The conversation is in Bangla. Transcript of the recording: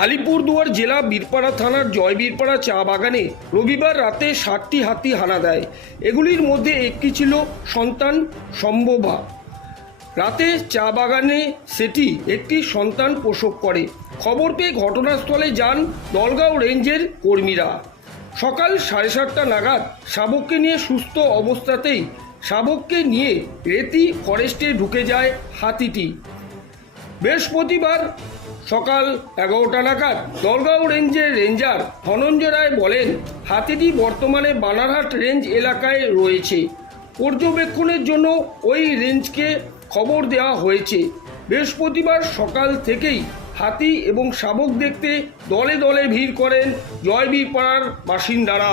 আলিপুরদুয়ার জেলা বীরপাড়া থানার জয়বীরপাড়া চা বাগানে রবিবার রাতে ষাটটি হাতি হানা দেয়। এগুলির মধ্যে একটি ছিল সন্তান সম্ভবা রাতে চা বাগানে সেটি একটি সন্তান প্রসব করে। খবর পেয়ে ঘটনাস্থলে যান দলগাঁও রেঞ্জের কর্মীরা। সকাল সাড়ে সাতটা নাগাদ শাবককে নিয়ে সুস্থ অবস্থাতেই শাবককে নিয়ে রেতি ফরেস্টে ঢুকে যায় হাতিটি। বৃহস্পতিবার সকাল এগারোটা নাগাদ দলগাঁও রেঞ্জের রেঞ্জার ধনঞ্জয় রায় বলেন, হাতিটি বর্তমানে বানারহাট রেঞ্জ এলাকায় রয়েছে। পর্যবেক্ষণের জন্য ওই রেঞ্জকে খবর দেওয়া হয়েছে। বৃহস্পতিবার সকাল থেকেই হাতি এবং শাবক দেখতে দলে দলে ভিড় করেন জয়বীর পাড়ার বাসিন্দারা।